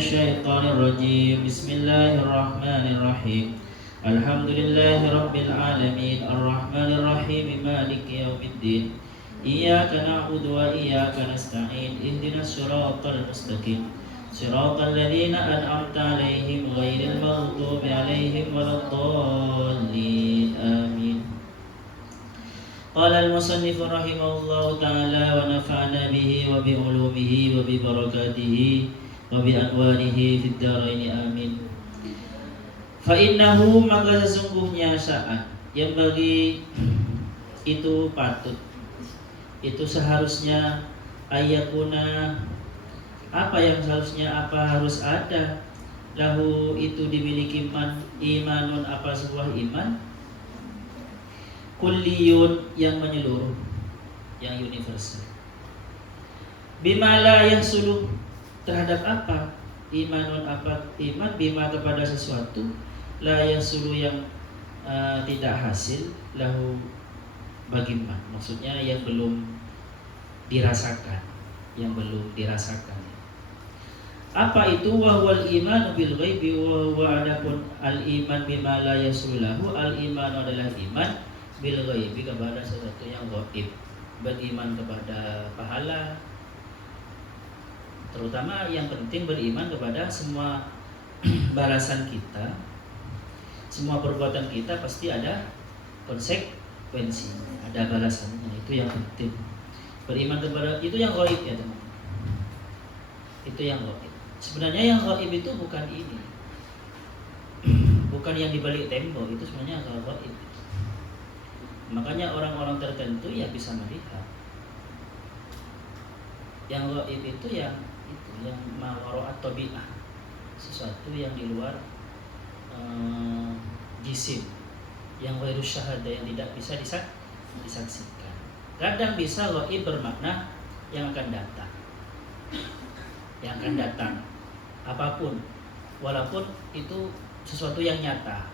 الشيطان الرجيم. بسم الله الرحمن الرحيم. الحمد لله رب العالمين الرحمن الرحيم مالك يوم الدين. إياك نعبد وإياك نستعين. اهدنا الصراط المستقيم صراط الذين أنعمت عليهم غير المغضوب عليهم ولا الضالين آمين. قال المصنف رحمه الله تعالى ونفعنا به وبعلومه وببركاته وبأنواره في الدارين آمين. Fa'innahu maka sesungguhnya saat yang bagi itu patut, itu seharusnya ayakuna apa yang seharusnya apa harus ada lahu itu dimiliki imanun apa sebuah iman kulliyun yang menyeluruh, yang universal. Bimala yang suluh terhadap apa? Imanun apa iman bima kepada sesuatu la yang suluh yang tidak hasil lahu bagi man. Maksudnya yang belum dirasakan, yang belum dirasakan. Apa itu wahwal iman bil ghaibi wa adapun al iman bima la yasulu lahu. Al iman adalah iman bil ghaibi kepada sesuatu yang gaib, beriman kepada pahala, terutama yang penting beriman kepada semua balasan kita, semua perbuatan kita pasti ada konsekuensinya, ada balasannya. Itu yang penting. Beriman kepada itu yang gaib ya teman. Itu yang gaib. Sebenarnya yang gaib itu bukan ini, bukan yang dibalik tembok, itu sebenarnya gaib. Makanya orang-orang tertentu ya bisa melihat. Yang gaib itu yang mawara at-tabi'ah, sesuatu yang di luar jisim, yang ghairu syahada, yang tidak bisa disaksikan. Kadang bisa gaib bermakna yang akan datang, yang akan datang apapun, walaupun itu sesuatu yang nyata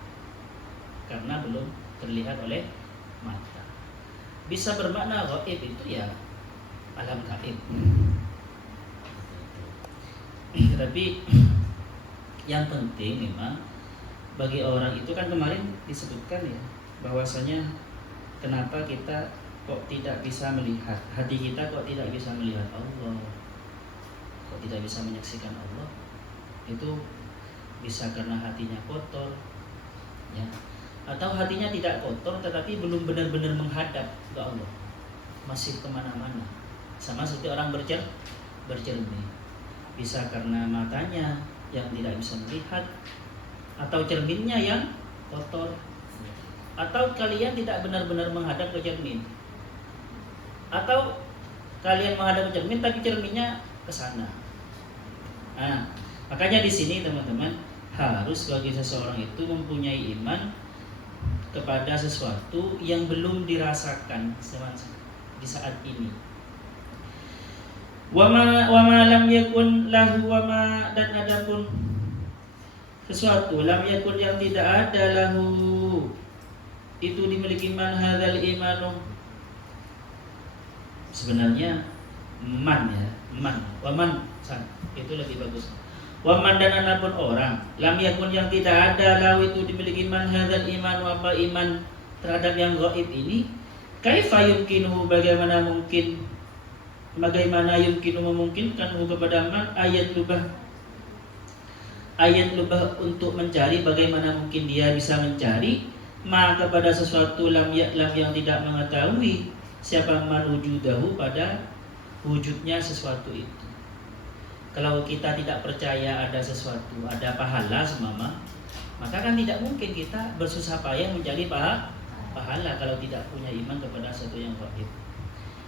karena belum terlihat oleh mata. Bisa bermakna gaib itu ya alam gaib. Tetapi yang penting memang bagi orang itu kan kemarin disebutkan ya bahwasanya kenapa kita kok tidak bisa melihat, hati kita kok tidak bisa melihat Allah, kok tidak bisa menyaksikan Allah. Itu bisa karena hatinya kotor ya, atau hatinya tidak kotor tetapi belum benar-benar menghadap ke Allah, masih kemana-mana, sama seperti orang bercermin. Bisa karena matanya yang tidak bisa melihat, atau cerminnya yang kotor, atau kalian tidak benar-benar menghadap ke cermin, atau kalian menghadap ke cermin tapi cerminnya ke sana. Nah, makanya di sini teman-teman harus bagi seseorang itu mempunyai iman kepada sesuatu yang belum dirasakan di saat ini. Wama lam yakun lahu wama, dan adapun sesuatu lam yakun yang tidak ada lahu itu dimiliki man hadzal imanu. Sebenarnya man ya, man, waman itu lebih bagus. Waman dan adapun orang lam yakun yang tidak ada lahu itu dimiliki man hadzal iman, apa iman terhadap yang gaib ini, kaifa yumkinuhu bagaimana yumkinu memungkinkan kepada man ayat lubah untuk mencari, bagaimana mungkin dia bisa mencari kepada sesuatu lam yang tidak mengetahui siapa man wujudahu pada wujudnya sesuatu itu. Kalau kita tidak percaya ada sesuatu, ada pahala semama, maka kan tidak mungkin kita bersusah payah mencari pahala kalau tidak punya iman kepada sesuatu yang gaib.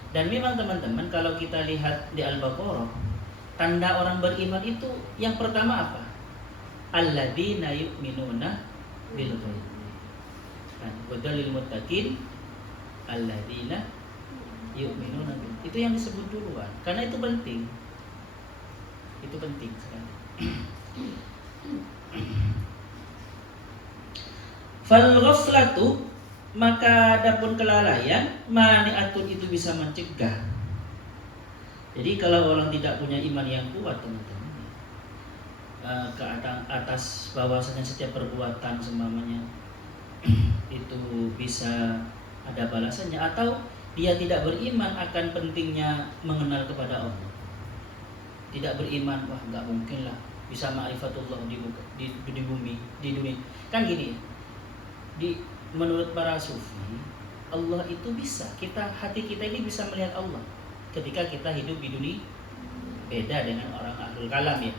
Dan memang teman-teman kalau kita lihat di Al-Baqarah, tanda orang beriman itu yang pertama apa? Alladzina yu'minuna bil ghaib. Wa dalil muttaqin alladzina yu'minuna bil. Itu yang disebut duluan karena itu penting. Itu penting sekali. Fal ghaflatu, maka adapun kelalaian mani'atun itu bisa mencegah. Jadi kalau orang tidak punya iman yang kuat teman-teman, ke atas bahwasanya setiap perbuatan seumpamanya itu bisa ada balasannya, atau dia tidak beriman akan pentingnya mengenal kepada Allah. Tidak beriman, wah nggak mungkin lah bisa ma'rifatullah di bumi, di dunia. Kan gini, menurut para sufi, Allah itu bisa, hati kita ini bisa melihat Allah ketika kita hidup di dunia. Beda dengan orang ahlul kalam ya,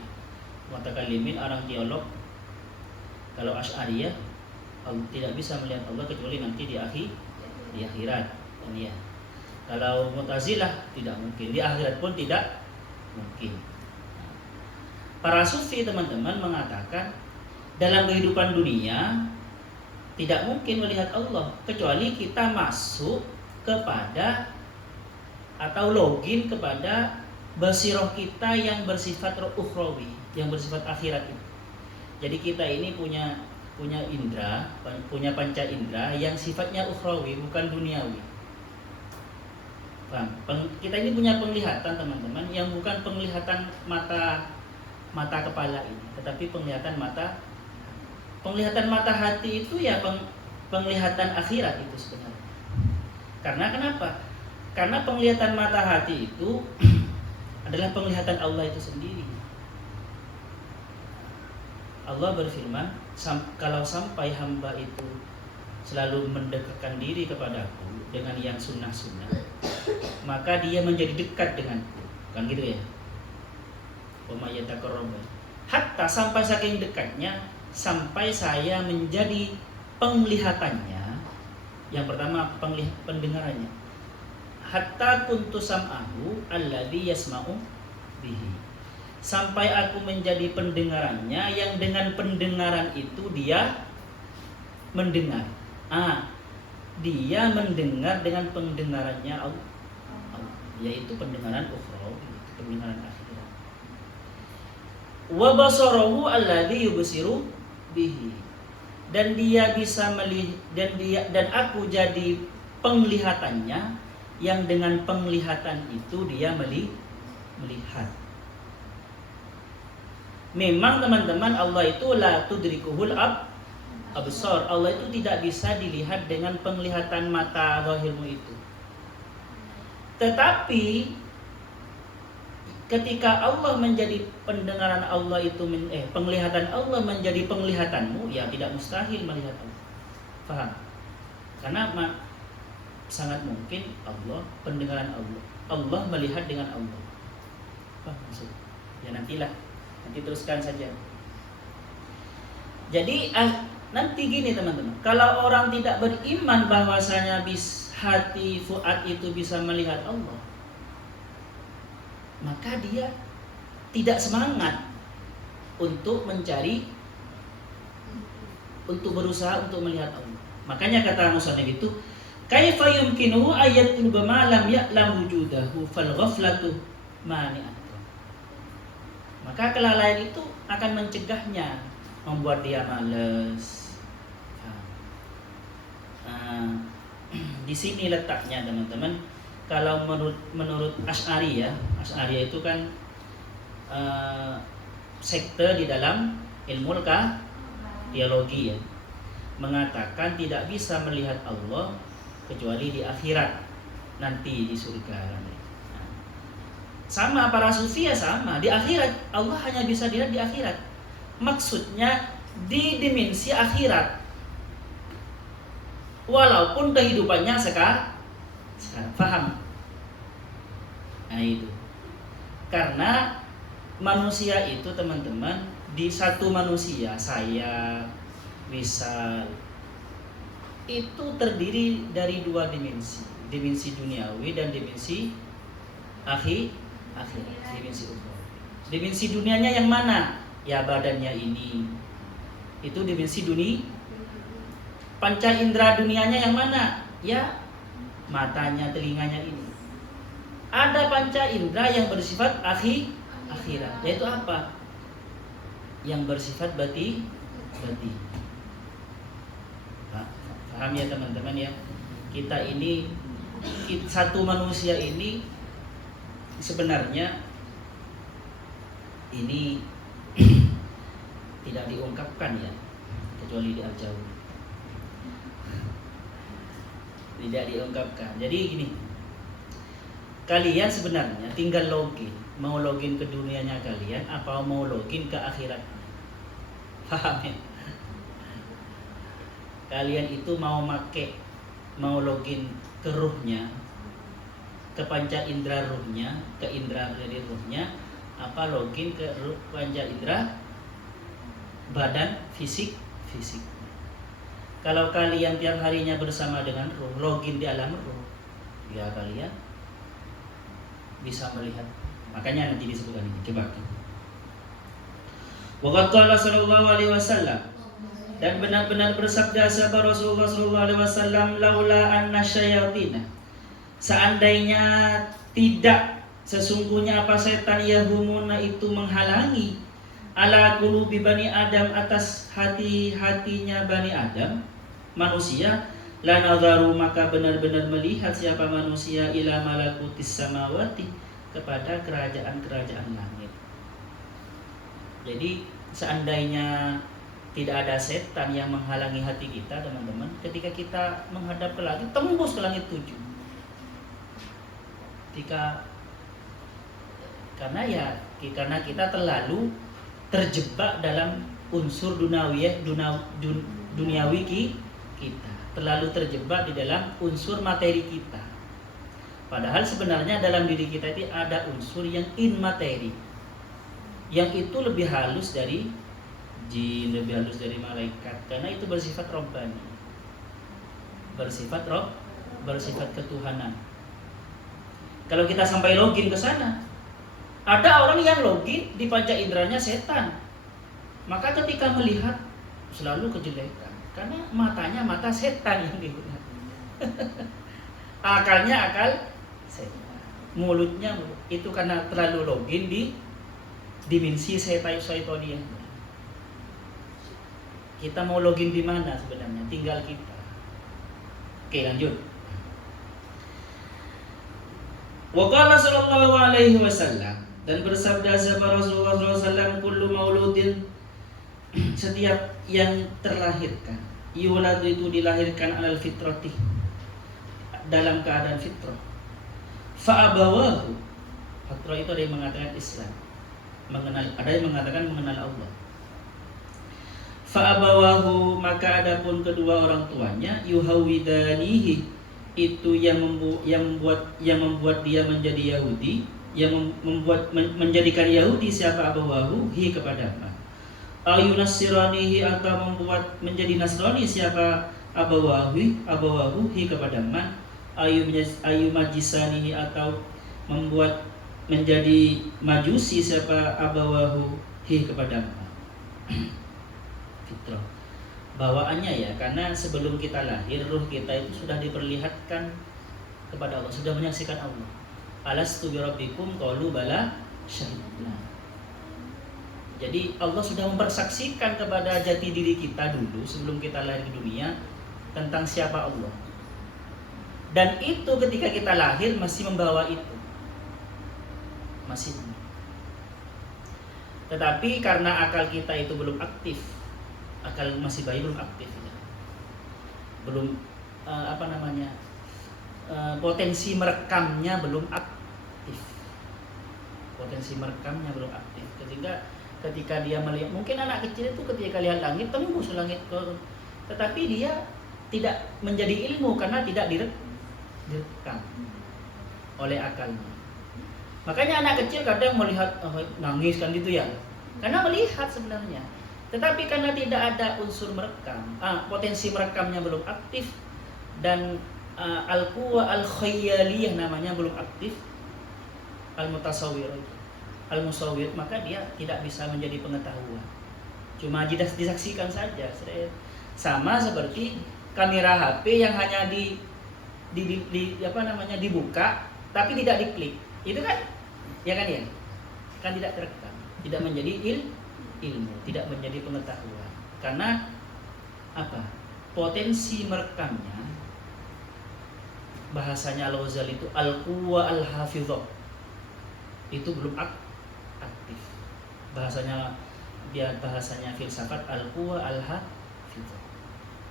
mutakalimin, orang teolog. Kalau Asy'ariyah, tidak bisa melihat Allah kecuali nanti di akhirat. Ini ya. Kalau Mu'tazilah tidak mungkin, di akhirat pun tidak mungkin. Para sufi teman-teman mengatakan dalam kehidupan dunia tidak mungkin melihat Allah kecuali kita masuk kepada atau login kepada basiroh kita yang bersifat ukhrawi, yang bersifat akhirat itu. Jadi kita ini punya indera, punya panca indera yang sifatnya ukhrawi, bukan duniawi. Kita ini punya penglihatan teman-teman yang bukan penglihatan mata kepala ini, tetapi penglihatan mata hati itu ya penglihatan akhirat itu sebenarnya. Karena kenapa? Karena penglihatan mata hati itu adalah penglihatan Allah itu sendiri. Allah berfirman, kalau sampai hamba itu selalu mendekatkan diri kepadaku dengan yang sunnah-sunnah, maka dia menjadi dekat denganku. Kan gitu ya. Hatta sampai saking dekatnya, sampai saya menjadi penglihatannya. Yang pertama pendengarannya. Hatta kuntu sam'ahu alladhi yasma'u bihi. Sampai aku menjadi pendengarannya yang dengan pendengaran itu dia mendengar. Dia mendengar dengan pendengarannya Allah, yaitu pendengaran ukhrawi, pendengaran akhirat. Wa basarahu alladhi yubsiru bihi. Dan dia bisa melihat, dan aku jadi penglihatannya yang dengan penglihatan itu dia melihat. Memang teman-teman, Allah itu la tudrikuhul absar. Allah itu tidak bisa dilihat dengan penglihatan mata zahirmu itu. Tetapi ketika Allah menjadi pendengaran Allah itu, penglihatan Allah menjadi penglihatanmu, ya tidak mustahil melihat Allah. Paham? Karena sangat mungkin Allah, pendengaran Allah melihat dengan Allah. Apa maksud? Ya nanti teruskan saja. Jadi nanti gini teman-teman, kalau orang tidak beriman bahwasanya hati fuad itu bisa melihat Allah, maka dia tidak semangat untuk berusaha untuk melihat Allah. Makanya kata musannif itu, kaifa yumkinuhu ayatul ma lam ya'lam wujudahu fal ghaflatu mani'at. Maka kelalaian itu akan mencegahnya, membuat dia malas. Di sini letaknya teman-teman. Kalau menurut Asy'ariyah itu kan sekte di dalam ilmu teologi ya, mengatakan tidak bisa melihat Allah kecuali di akhirat, nanti di surga. Sama para sufi ya sama, di akhirat Allah hanya bisa dilihat di akhirat. Maksudnya di dimensi akhirat. Walaupun kehidupannya sekarang paham? Nah itu. Karena manusia itu teman-teman, di satu manusia, saya, misal, itu terdiri dari dua dimensi. Dimensi duniawi dan dimensi akhirat, dimensi ukhrawi. Dimensi dunianya yang mana? Ya badannya ini. Itu dimensi dunia. Panca indera dunianya yang mana? Ya matanya, telinganya ini. Ada panca indera yang bersifat akhirat, yaitu apa? Yang bersifat bati. Paham ya teman-teman ya? Kita ini, satu manusia ini sebenarnya ini tidak diungkapkan ya, kecuali di al-jauh. Tidak diungkapkan. Jadi gini, kalian sebenarnya tinggal login. Mau login ke dunianya kalian apa mau login ke akhirat? Paham ya? Kalian itu mau login ke ruhnya, ke panca indera ruhnya, ke indera dari ruhnya, apa login ke ruh panca indera badan fisik. Kalau kalian tiap harinya bersama dengan ruh, login di alam ruh, ya kalian bisa melihat. Makanya nanti disebutkan ini. Coba. Wa qala sallallahu alaihi wasallam, dan benar-benar bersabda sahabat Rasulullah sallallahu alaihi wasallam, laula anna syayatin, seandainya tidak sesungguhnya apa setan yahumuna itu menghalangi ala qulubi bani Adam atas hati-hatinya bani Adam manusia, la nadharu maka benar-benar melihat siapa manusia ila malakutis samawati kepada kerajaan-kerajaan langit. Jadi seandainya tidak ada setan yang menghalangi hati kita, teman-teman, ketika kita menghadap ke langit, tembus ke langit 7. Karena kita terlalu terjebak dalam unsur duniawi kita, terlalu terjebak di dalam unsur materi kita. Padahal sebenarnya dalam diri kita itu ada unsur yang immateri, yang itu lebih halus dari jin, lebih halus dari malaikat, karena itu bersifat robbani, bersifat ketuhanan. Kalau kita sampai login ke sana, ada orang yang login di panca inderanya setan, maka ketika melihat selalu kejelekan, karena matanya mata setan yang digunakan. Akalnya akal setan, mulutnya itu karena terlalu login di dimensi syaitaniyah. Kita mau login di mana sebenarnya? Tinggal kita. Oke, lanjut. Wa qala sallallahu alaihi wasallam, dan bersabda sahabat Rasulullah SAW, kullu mauludin, setiap yang terlahirkan, yulad itu dilahirkan alal fitrati, dalam keadaan fitrah. Fa abawahu, fitrah itu ada yang mengatakan Islam, ada yang mengatakan mengenal Allah. Fa abawahu, maka adapun kedua orang tuanya, yuhawidanihi, itu yang membuat dia menjadi Yahudi, yang menjadikan Yahudi siapa abawahu hi kepada apa? Ayunasiranihi, atau menjadi Nasrani siapa abawahu hi kepada man? Ayumajisanihi, atau menjadi Majusi siapa abawahu hi kepada man? Fitrah. Bawaannya ya, karena sebelum kita lahir ruh kita itu sudah diperlihatkan kepada Allah, sudah menyaksikan Allah. Alastu birabbikum qalu bala syahidna. Jadi Allah sudah mempersaksikan kepada jati diri kita dulu sebelum kita lahir ke dunia tentang siapa Allah. Dan itu ketika kita lahir masih membawa itu. Masih. Tetapi karena akal kita itu belum aktif, akal masih bayi belum aktif, belum potensi merekamnya belum aktif, ketika dia melihat, mungkin anak kecil itu ketika lihat langit tembus langit tetapi dia tidak menjadi ilmu karena tidak direkam oleh akalnya. Makanya anak kecil kadang melihat nangis kan gitu ya, karena melihat sebenarnya. Tetapi karena tidak ada unsur merekam, potensi merekamnya belum aktif, dan al-quwa al-khayaliyah namanya belum aktif, al-mutasawwir, maka dia tidak bisa menjadi pengetahuan. Cuma disaksikan saja. Sama seperti kamera HP yang hanya dibuka tapi tidak diklik. Itu kan ya kan tidak terekam, tidak menjadi ilmu, tidak menjadi pengetahuan. Karena apa? Potensi merekamnya, bahasanya Al-Ghazali itu al-quwa al-hafidhah, itu belum aktif. Bahasanya dia bahasanya filsafat al-quwa al-hafizah.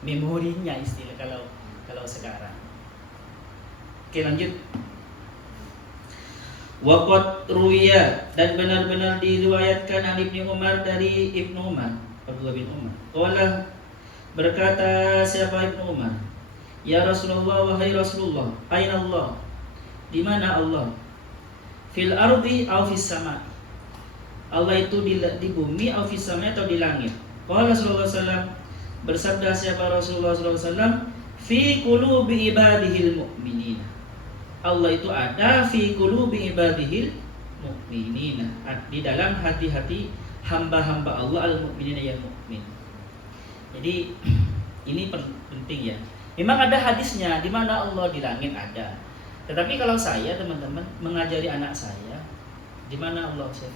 Memorinya istilah kalau sekarang. Oke, lanjut. Waqat ruwiya, dan benar-benar diriwayatkan an Ibnu Umar dari Ibnu Umar, Abdullah bin Umar. Qala, berkata siapa Ibnu Umar? Ya Rasulullah, wahai Rasulullah, aina Allah? Di mana Allah? Fil ardi aw fis sama? Allah itu di bumi atau fis sama atau di langit? Qala sallallahu alaihi wasallam, bersabda siapa Rasulullah sallallahu alaihi wasallam, fi qulubi ibadihil mu'minina. Allah itu ada fi qulubi ibadihil mu'minina, di dalam hati-hati hamba-hamba Allah al-mu'minina yang mukmin. Jadi ini penting ya. Memang ada hadisnya di mana Allah di langit ada. Tetapi kalau saya teman-teman mengajari anak saya, di mana Allah Syekh?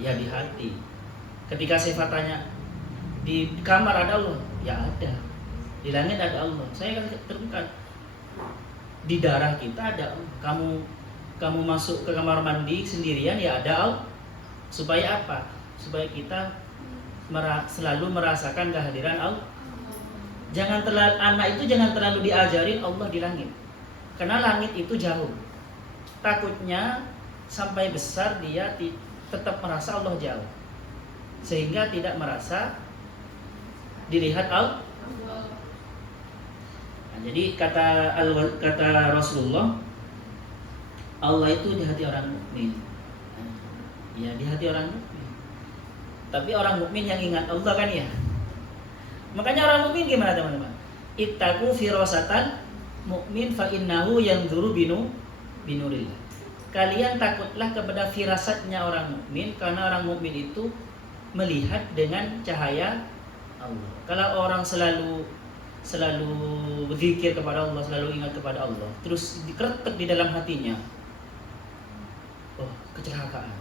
Ya di hati. Ketika saya tanya di kamar ada Allah, ya ada. Di langit ada Allah. Saya akan terangkan. Di darah kita ada Allah. Kamu masuk ke kamar mandi sendirian ya ada Allah. Supaya apa? Supaya kita selalu merasakan kehadiran Allah. Anak itu jangan terlalu diajarin Allah di langit. Karena langit itu jauh. Takutnya sampai besar dia tetap merasa Allah jauh. Sehingga tidak merasa dilihat Allah. Nah, jadi kata Rasulullah, Allah itu di hati orang mukmin. Ya, di hati orang mukmin. Tapi orang mukmin yang ingat Allah kan ya. Makanya orang mukmin gimana teman-teman? Ittaqu firasatan mukmin fa innahu yanzuru binurillah. Kalian takutlah kepada firasatnya orang mukmin, karena orang mukmin itu melihat dengan cahaya Allah. Kalau orang selalu berzikir kepada Allah, selalu ingat kepada Allah, terus dikeretek di dalam hatinya, oh kecelakaan,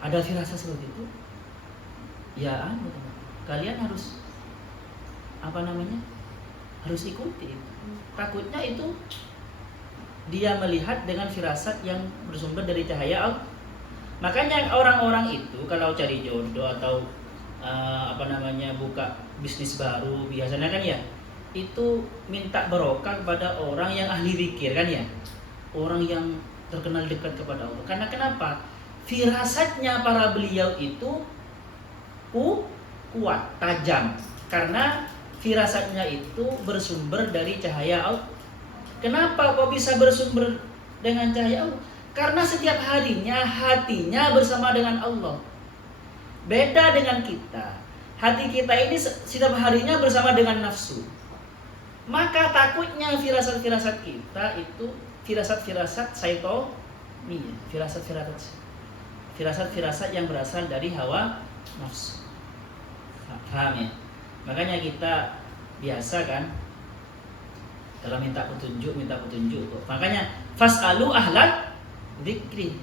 ada firasat seperti itu, ya kalian harus harus ikuti. Takutnya itu dia melihat dengan firasat yang bersumber dari cahaya Allah. Makanya orang-orang itu kalau cari jodoh atau buka bisnis baru, biasanya kan ya itu minta barokah kepada orang yang ahli zikir kan ya, orang yang terkenal dekat kepada Allah. Karena kenapa? Firasatnya para beliau itu kuat, tajam, karena firasatnya itu bersumber dari cahaya Allah. Kenapa kok bisa bersumber dengan cahaya Allah? Karena setiap hatinya bersama dengan Allah. Beda dengan kita. Hati kita ini setiap harinya bersama dengan nafsu. Maka takutnya firasat-firasat kita itu firasat-firasat syaitani, firasat-firasat yang berasal dari hawa nafsu. Paham ya? Makanya kita biasa kan kalau minta petunjuk. Makanya fas'alu ahlan dzikri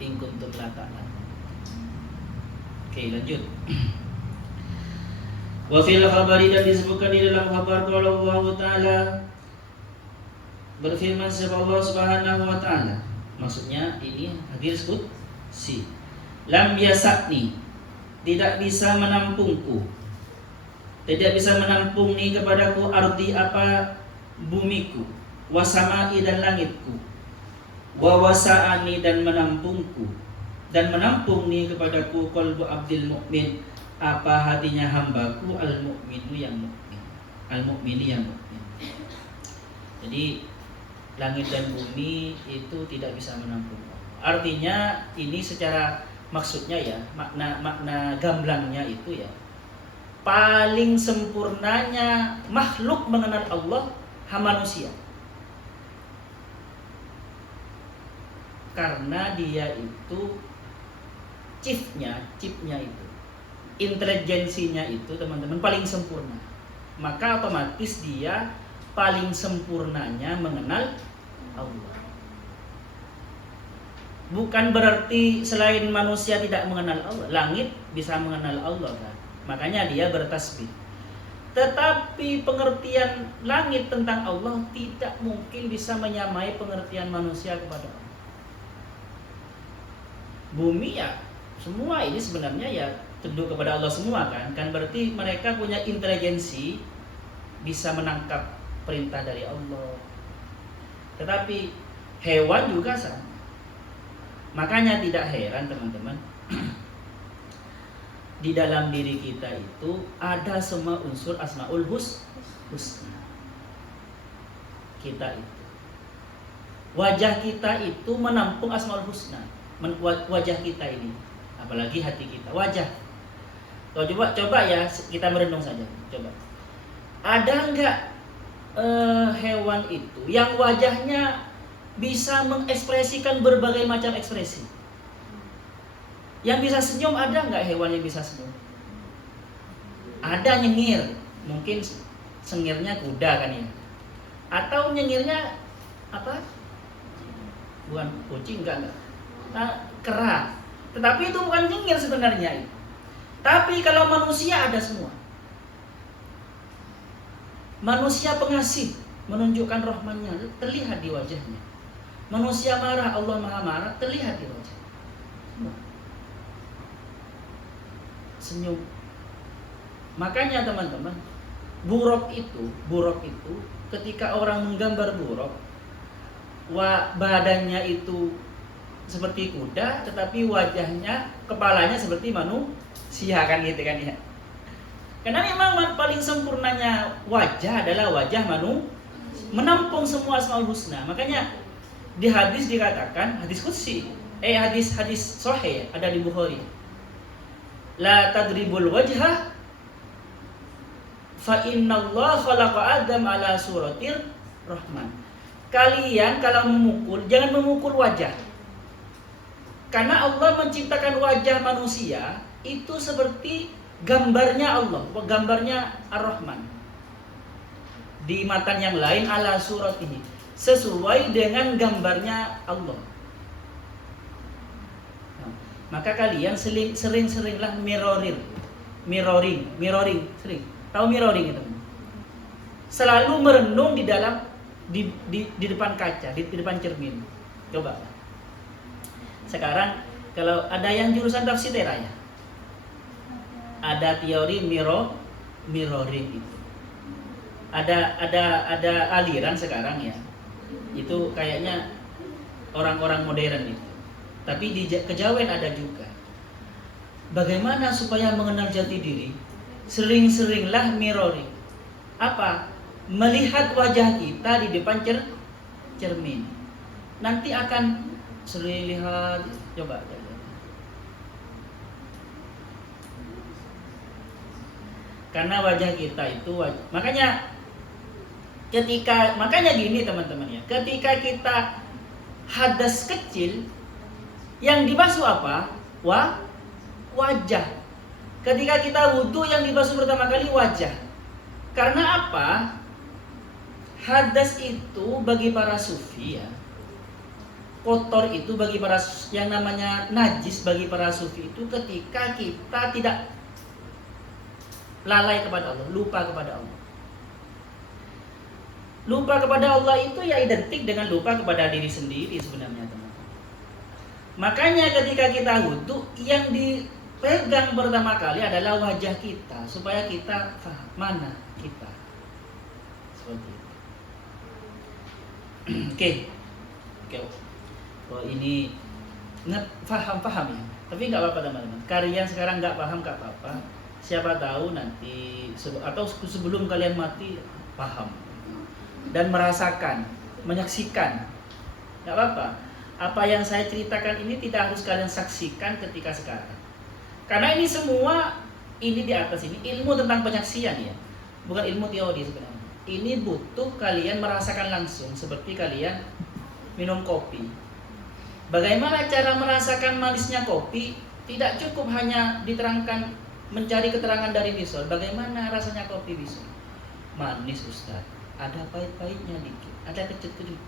in kuntum la ta'lamun. Oke, lanjut. Wa fil khabari, dan disebutkan di dalam kabar kalau Allah Ta'ala berfirman Allah Subhanahu wa Ta'ala. Maksudnya ini hadis qudsi. Lam yasatni, tidak bisa menampungku, tidak bisa menampung ni kepadaku ardi apa bumiku, wasamai dan langitku, wawasa'ani dan menampungku, dan menampung ni kepadaku qalbu abdil mukmin, apa hatinya hambaku al-mukminu yang mukmin, al-mukmini yang mukmin. Jadi langit dan bumi itu tidak bisa menampung. Artinya ini secara maksudnya ya, makna gamblangnya itu ya, paling sempurnanya makhluk mengenal Allah manusia. Karena dia itu chipnya itu, intelijensinya itu teman-teman paling sempurna. Maka otomatis dia paling sempurnanya mengenal Allah. Bukan berarti selain manusia tidak mengenal Allah. Langit bisa mengenal Allah kan? Makanya dia bertasbih. Tetapi pengertian langit tentang Allah tidak mungkin bisa menyamai pengertian manusia kepada Allah. Bumi ya semua ini sebenarnya ya tunduk kepada Allah semua kan berarti mereka punya intelijensi bisa menangkap perintah dari Allah. Tetapi hewan juga sama. Makanya tidak heran teman-teman, di dalam diri kita itu ada semua unsur Asmaul Husna. Kita itu, wajah kita itu menampung Asmaul Husna. Wajah kita ini, apalagi hati kita, wajah. Coba ya kita merenung saja. Coba, ada enggak hewan itu yang wajahnya bisa mengekspresikan berbagai macam ekspresi? Yang bisa senyum ada nggak hewan yang bisa senyum? Ada nyengir, mungkin sengirnya kuda kan ya? Atau nyengirnya apa? Bukan kucing enggak. Kera. Tetapi itu bukan nyengir sebenarnya. Tapi kalau manusia ada semua. Manusia pengasih, menunjukkan rahmannya terlihat di wajahnya. Manusia marah, Allah Maha marah, terlihat di wajah. Senyum. Makanya teman-teman, buruk itu ketika orang menggambar buruk, badannya itu seperti kuda, tetapi wajahnya, kepalanya seperti manusia kan gitu kan ya. Karena memang paling sempurnanya wajah adalah wajah menampung semua Asmaul Husna. Makanya di hadis dikatakan, hadis qudsi, hadis sahih ada di Bukhari. La tadribul wajha fa innallaha khalaqa Adam ala suratir rahman. Kalian kalau memukul jangan memukul wajah. Karena Allah menciptakan wajah manusia itu seperti gambarnya Allah, gambarnya Ar-Rahman. Di matan yang lain ala suratihi, sesuai dengan gambarnya Allah. Nah, maka kalian sering-seringlah mirroring, sering. Tahu mirroring itu? Selalu merenung di dalam di depan kaca, di depan cermin. Coba. Sekarang kalau ada yang jurusan tafsir ya, ada teori mirroring itu. Ada aliran sekarang ya. Itu kayaknya orang-orang modern itu. Tapi di kejawen ada juga. Bagaimana supaya mengenal jati diri? Sering-seringlah mirroring. Apa? Melihat wajah kita di depan cermin. Nanti akan sering lihat, coba. Karena wajah kita itu makanya gini teman-teman ya. Ketika kita hadas kecil, yang dibasuh apa? Wajah. Ketika kita wudhu, yang dibasuh pertama kali wajah. Karena apa? Hadas itu bagi para sufi ya. Kotor itu bagi para, yang namanya najis bagi para sufi itu ketika kita tidak lalai kepada Allah, lupa kepada Allah. Lupa kepada Allah itu ya identik dengan lupa kepada diri sendiri sebenarnya teman-teman. Makanya ketika kita wudhu, yang dipegang pertama kali adalah wajah kita, supaya kita paham mana kita. Seperti itu. Oke. Oh ini paham ya. Tapi nggak apa-apa teman-teman. Kalian sekarang nggak paham nggak apa-apa. Siapa tahu nanti atau sebelum kalian mati paham dan merasakan, menyaksikan. Nggak apa-apa. Apa yang saya ceritakan ini tidak harus kalian saksikan ketika sekarang. Karena ini semua ini di atas ini ilmu tentang penyaksian ya, bukan ilmu teori sebenarnya. Ini butuh kalian merasakan langsung, seperti kalian minum kopi. Bagaimana cara merasakan manisnya kopi? Tidak cukup hanya diterangkan, mencari keterangan dari visual. Bagaimana rasanya kopi visual? Manis Ustaz, ada pahit-pahitnya dikit, ada kecut-kecut.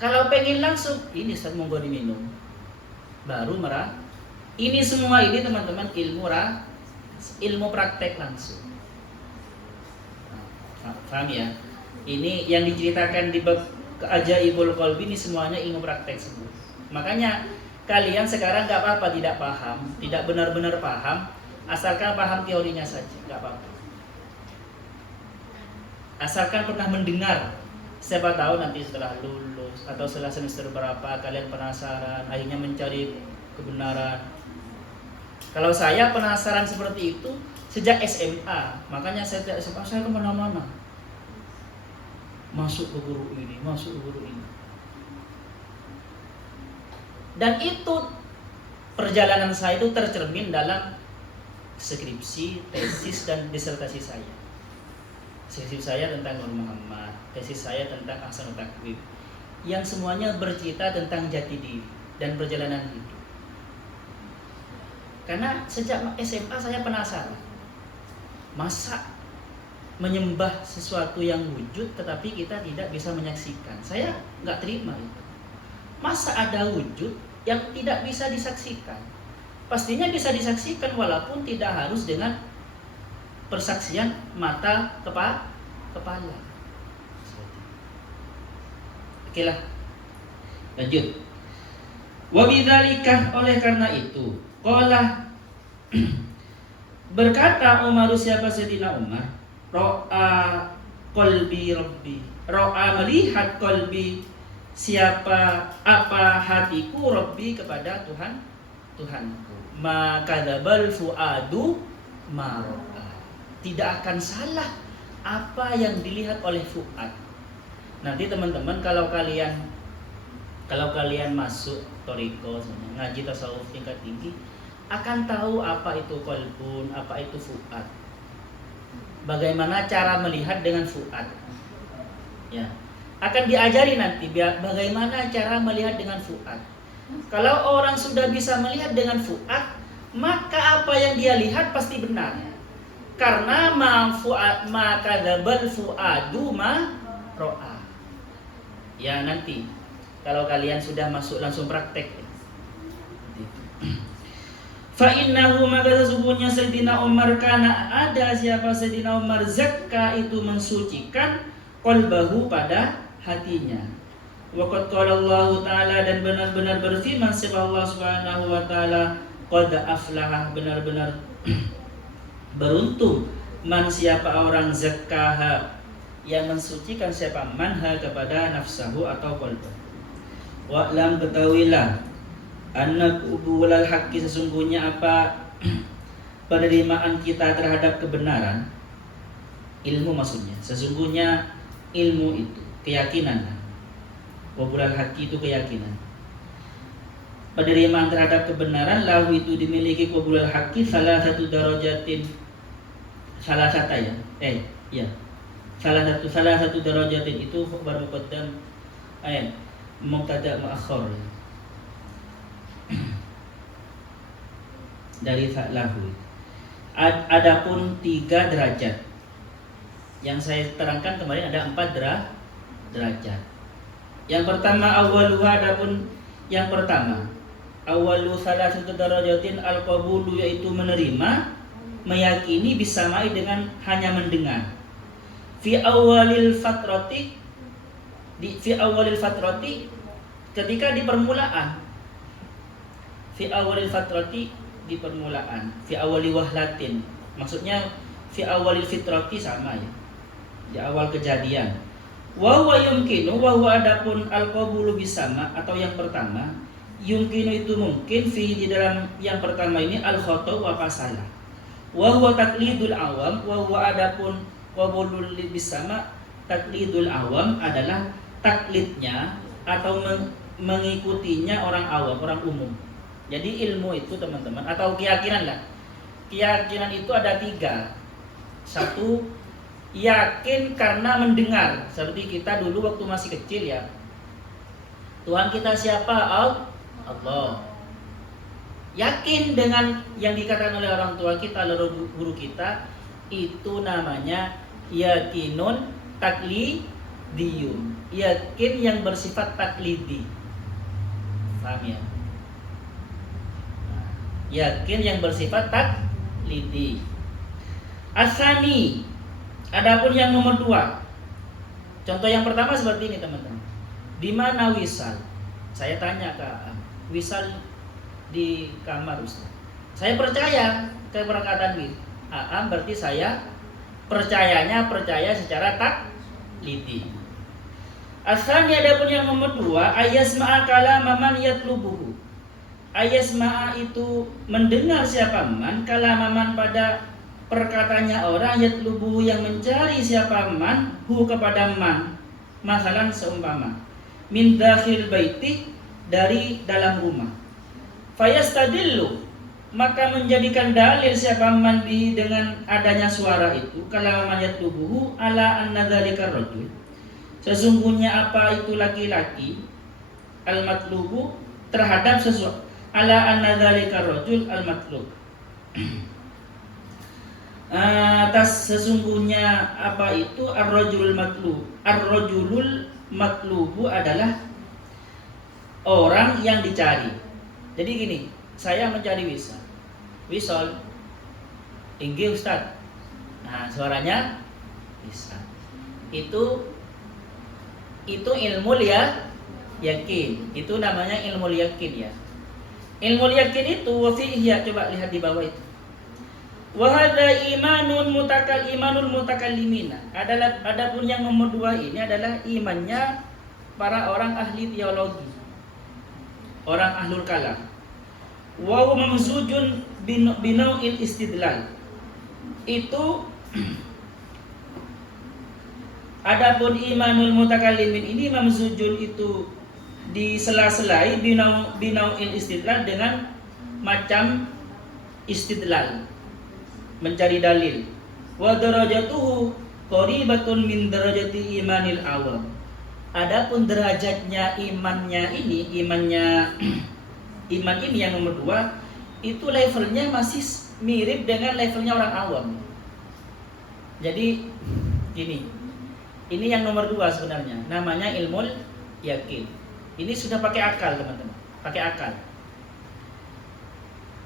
Kalau pengen langsung, ini Ustaz monggo diminum, baru merah. Ini semua ini teman-teman ilmu praktek langsung. Paham ya? Ini yang diceritakan di bab Keajaibul Qalbi ini semuanya ilmu praktek semua. Makanya kalian sekarang nggak apa-apa tidak paham, tidak benar-benar paham, asalkan paham teorinya saja, nggak apa-apa. Asalkan pernah mendengar. Siapa tahu nanti setelah lulus atau setelah semester berapa kalian penasaran, akhirnya mencari kebenaran. Kalau saya penasaran seperti itu sejak SMA, makanya saya tidak SMA saya kemana-mana, masuk ke guru ini, masuk ke guru ini. Dan itu perjalanan saya itu tercermin dalam skripsi, tesis, dan disertasi saya. Skripsi saya tentang Nur Muhammad, tesis saya tentang Ahsanut Taqwim, yang semuanya bercerita tentang jati diri dan perjalanan hidup. Karena sejak SMA saya penasaran, masa menyembah sesuatu yang wujud tetapi kita tidak bisa menyaksikan. Saya nggak terima itu. Masa ada wujud yang tidak bisa disaksikan? Pastinya bisa disaksikan walaupun tidak harus dengan persaksian mata kepala. Oke lah, lanjut. Wabidzalika, oleh karena itu, qala berkata Umar, siapa Sayyidina Umar, ro'a qalbi rabbi, ro'a melihat qalbi, siapa apa hatiku, rabbi kepada Tuhanku, maka dzabal fuadu ma ro'a, tidak akan salah apa yang dilihat oleh fuad. Nanti teman-teman kalau kalian masuk thariqah, ngaji tasawuf tingkat tinggi, akan tahu apa itu qalbun, apa itu fuad. Bagaimana cara melihat dengan fuad. Ya. Akan diajari nanti bagaimana cara melihat dengan fuad. Kalau orang sudah bisa melihat dengan fuad, maka apa yang dia lihat pasti benar. Karena maka dzabal fuadu ma ro'a. Ya, nanti kalau kalian sudah masuk langsung praktek. Fa innahu, maka sesungguhnya Sayyidina Umar, kana ada siapa Sayyidina Umar, zakka itu mensucikan qalbahu pada hatinya. Wa qad qala Allah taala, dan benar-benar berfirman siapa Allah Subhanahu wa taala, qad aflaha, benar-benar beruntung man, siapa orang, zakkaha, yang mensucikan siapa, manha kepada nafsahu atau qalbah. Wa lam, ketahuilah, anna qubulal haqqi, sesungguhnya apa penerimaan kita terhadap kebenaran, ilmu maksudnya, sesungguhnya ilmu itu keyakinan. Qubulal haqqi itu keyakinan. Penerimaan terhadap kebenaran, lahu itu dimiliki qubulal haqqi salah satu darajatin, salah satu darajatin itu khabar muqaddam, mubtada muakhir dari lahu. Adapun 3 derajat yang saya terangkan kemarin, ada 4 derajat. Yang pertama awwaluha, adapun yang pertama, awwalu salah satu darajatin al-qabulu, yaitu menerima, meyakini, bisamai, dengan hanya mendengar. Fi awalil fatrati, ketika di permulaan. Fi awalil fatrati, di permulaan. Fi awali wahlatin, maksudnya fi awalil fitrati sama ya, di awal kejadian. Wa huwa yumkinu, wa huwa adapun al-qabulu bisama atau yang pertama, yumkinu itu mungkin, fi di dalam yang pertama ini, al-khata' wa salah. Wa huwa taqlidul awam, wa huwa adapun qabulul bisama, taklidul awam adalah taklidnya atau mengikutinya orang awam, orang umum. Jadi ilmu itu teman-teman, atau keyakinan lah. Keyakinan itu ada 3. 1, yakin karena mendengar. Seperti kita dulu waktu masih kecil ya, Tuhan kita siapa? Allah. Yakin dengan yang dikatakan oleh orang tua kita, lalu guru kita, itu namanya yakinun taklidiyun, yakin yang bersifat taklidi. Paham ya? Yakin yang bersifat taklidi. Asani, adapun yang nomor 2. Contoh yang pertama seperti ini teman-teman. Di mana wisal? Saya tanya ke wisal di kamar Ustaz. Saya percaya ke perkataan Aam, berarti saya percaya secara taklidi. Asalnya adapun yang nomor 2, ayasma'a kalama man yatlubuhu. Ayasma'a itu mendengar siapa man, kalama man pada perkataannya orang, yatlubuhu yang mencari siapa man, hu kepada man. Masalan seumpama min dakhil baiti, dari dalam rumah. Fayastadillu, maka menjadikan dalil siapa man bi dengan adanya suara itu, kalama man yatlubuhu ala anna dzalika rajul. Sesungguhnya apa itu laki-laki, al-matlubu terhadap sesuatu, ala anna dzalika rajul al-matlub. Atas sesungguhnya apa itu ar-rajulul matlub. Ar-rajulul matlubu adalah orang yang dicari. Jadi gini, saya mencari Wisol, tinggi Ustaz. Nah, suaranya bisa. Itu ilmu yakin. Itu namanya ilmu yakin ya. Ilmu yakin itu wafiyah, coba lihat di bawah itu. Wahada imanul mutakallimina. Adapun yang nomor 2 ini adalah imannya para orang ahli teologi, orang ahlul kalam. Wa huwa mamzujun binau'il istidlal. Itu adapun imanul mutakallimin ini mamzujun itu disela-selai binau'il istidlal dengan macam istidlal, mencari dalil. Wa darajatuhu qaribatun min darajati imanil awam. Adapun derajatnya iman ini yang nomor 2 itu levelnya masih mirip dengan levelnya orang awam. Jadi gini, ini yang nomor 2 sebenarnya, namanya ilmu yakin. Ini sudah pakai akal teman-teman, pakai akal.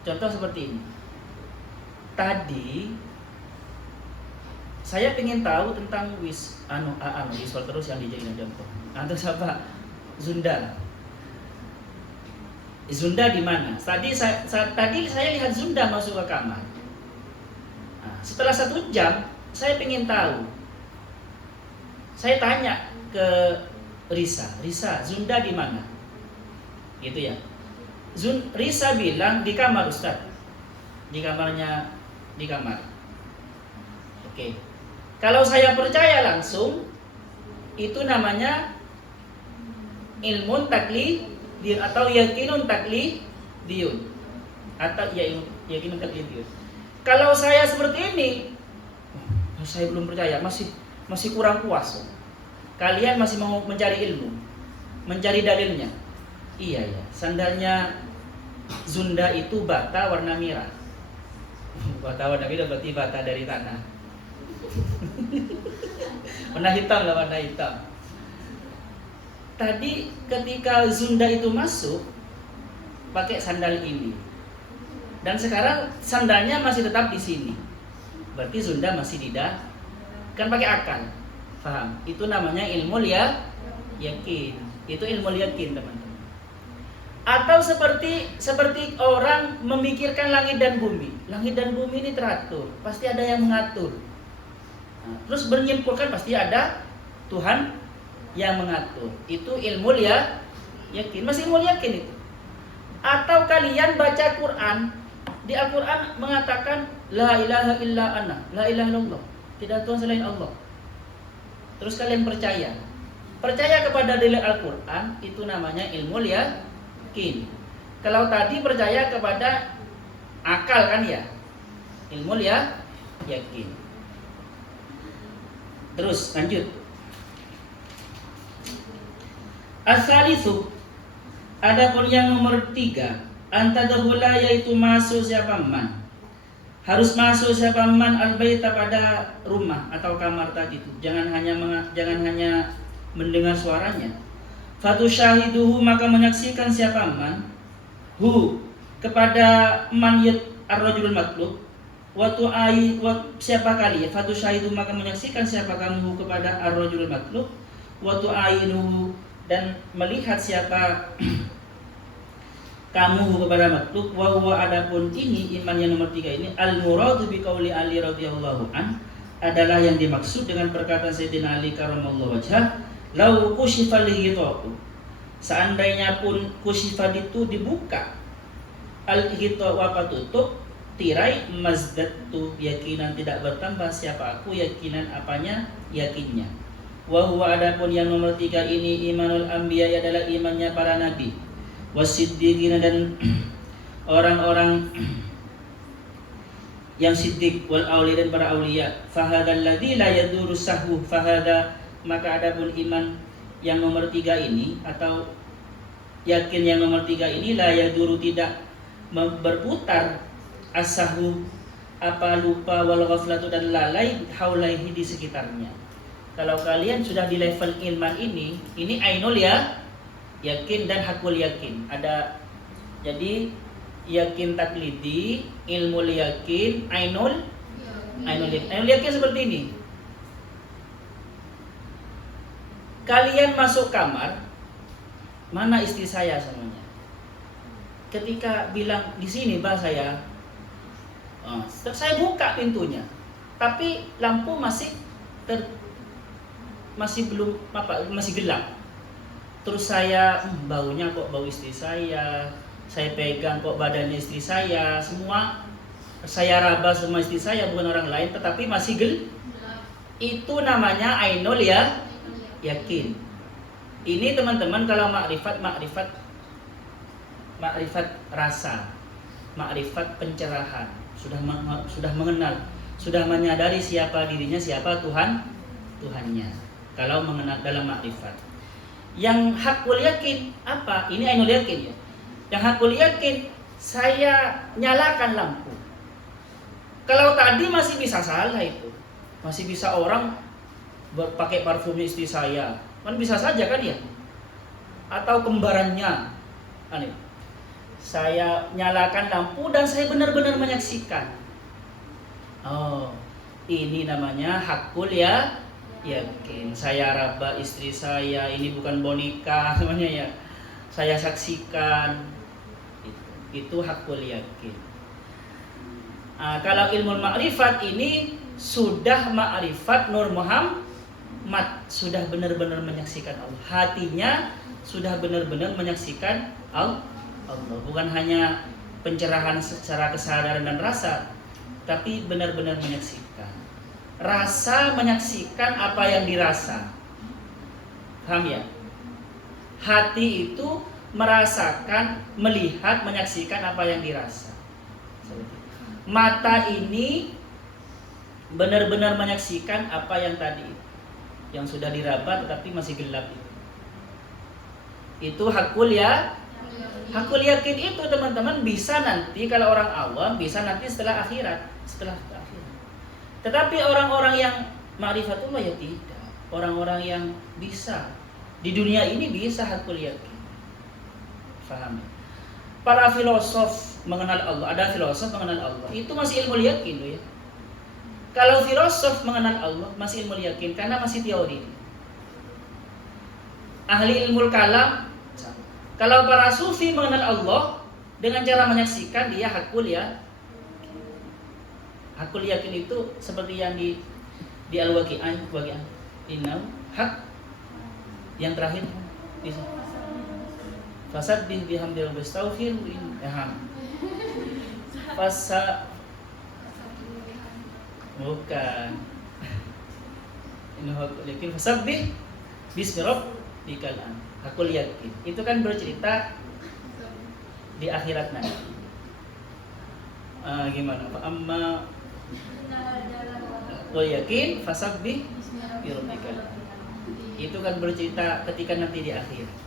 Contoh seperti ini. Tadi saya ingin tahu tentang Wiswal terus yang dijadikan contoh. Antum siapa? Zunda. Zunda di mana? Tadi saya lihat Zunda masuk ke kamar. Nah, setelah 1 jam saya ingin tahu. Saya tanya ke Risa, Zunda di mana? Gitu ya. Risa bilang di kamar Ustaz. Di kamar. Oke. Kalau saya percaya langsung, itu namanya ilmun taklidiyun atau yakinun taklidiyun. Atau yakinun taklidiyun. Kalau saya seperti ini, saya belum percaya, masih kurang puas. Kalian masih mau mencari ilmu, mencari dalilnya. Iya ya, sandalnya Zunda itu bata warna merah. Bata warna merah berarti bata dari tanah. Warna hitam lah, warna hitam. Tadi ketika Zunda itu masuk pakai sandal ini, dan sekarang sandalnya masih tetap di sini. Berarti Zunda masih kan pakai akal. Paham? Itu namanya ilmu yakin. Itu ilmu yakin, teman-teman. Atau seperti orang memikirkan langit dan bumi. Langit dan bumi ini teratur, pasti ada yang mengatur. Nah, terus menyimpulkan pasti ada Tuhan yang mengatur. Itu ilmu yakin. Masih ilmu yakin itu. Atau kalian baca Quran, di Al-Quran mengatakan la ilaha illa ana, la ilaha illallah, tidak Tuhan selain Allah. Terus kalian percaya kepada dalil Al-Quran, itu namanya ilmu yakin. Kalau tadi percaya kepada akal kan ya, ilmu yakin. Terus lanjut. As-salisu, adapun yang nomor 3, antadkhula yaitu masuk siapa man. Harus masuk siapa man al-baita pada rumah atau kamar tadi itu. Jangan hanya mendengar suaranya. Fatusyahiduhu, maka menyaksikan siapa man hu kepada man ar-rajulul matlub. Siapa kali ya? Fatusyahidu, maka menyaksikan siapa kamu kepada ar-rajulul matlub. Wa tu'ainuhu, dan melihat siapa kamu kepada makhluk. Wa huwa adapun ini iman yang nomor 3 ini al-muradu bi qauli Ali radhiyallahu an adalah yang dimaksud dengan perkataan Sayyidina Ali karramallahu wajhah, lau kusyifa al-ghita'u, seandainya pun kusyifa itu dibuka, al-ghita'u apa tutup, tirai, mazdatu yakinan tidak bertambah siapa aku yakinan apanya, yakinnya. Wa huwa adapun yang nomor 3 ini imanul anbiya adalah imannya para nabi, wasiddiqina dan orang-orang yang siddiq, wal aulia dan para aulia. Fahadzal ladzi la yaduru sahwu, fahadza maka adapun iman yang nomor 3 ini atau yakin yang nomor 3 ini la yaduru tidak berputar as-sahwu apa lupa wal ghaflatu dan lalai haulaihi di sekitarnya. Kalau kalian sudah di level iman ini ainul ya yakin dan hakul yakin. Ada jadi yakin taklidi, ilmu yakin, ainul yakin. Ainul yakin seperti ini. Kalian masuk kamar, mana istri saya semuanya? Ketika bilang di sini bah saya buka pintunya, tapi lampu masih masih gelap. Terus saya baunya kok bau istri saya pegang kok badannya istri saya, semua saya raba semua istri saya bukan orang lain, tetapi masih gelap. Itu namanya ainul ya yakin. Ini teman-teman kalau makrifat rasa, makrifat pencerahan, sudah mengenal, sudah menyadari siapa dirinya, siapa Tuhannya. Kalau mengenal dalam makrifat. Yang hakul yakin apa? Ini ainul yakin ya. Yang hakul yakin, saya nyalakan lampu. Kalau tadi masih bisa salah itu, masih bisa orang pakai parfum istri saya, kan bisa saja kan ya? Atau kembarannya, saya nyalakan lampu dan saya benar-benar menyaksikan. Oh, ini namanya hakul ya yakin. Saya raba istri saya, ini bukan boneka semuanya ya. Saya saksikan. Itu hakul yakin. Kalau ilmu ma'rifat ini sudah ma'rifat Nur Muhammad, sudah benar-benar menyaksikan Allah. Hatinya sudah benar-benar menyaksikan Allah. Bukan hanya pencerahan secara kesadaran dan rasa, tapi benar-benar menyaksikan. Rasa menyaksikan apa yang dirasa. Paham ya? Hati itu merasakan, melihat, menyaksikan apa yang dirasa. Mata ini benar-benar menyaksikan apa yang tadi, yang sudah diraba tetapi masih gelap. Itu hakul ya. Hakul yakin itu teman-teman bisa nanti kalau orang awam bisa nanti setelah akhirat. Tetapi orang-orang yang ma'rifatullah ya tidak. Orang-orang yang bisa di dunia ini bisa hakul yakin. Faham? Para filosof mengenal Allah, ada filosof mengenal Allah, itu masih ilmu yakin loh ya. Kalau filosof mengenal Allah masih ilmu yakin karena masih teori. Ahli ilmu kalam, kalau para sufi mengenal Allah dengan cara menyaksikan, dia hakul ya. Hakul yakin itu seperti yang di Al-Waqi'ah, innau hak yang terakhir bisa. Fasabbih bihamdi rabbika wastaghfir bukan. Innahu yakin fasabbih bismi rabbikal a'la. Hakul yakin. Itu kan bercerita di akhirat nanti. Gimana? Amma hakul yakin fasabbih bi rabbikal a'la. Itu kan bercerita ketika nanti di akhir.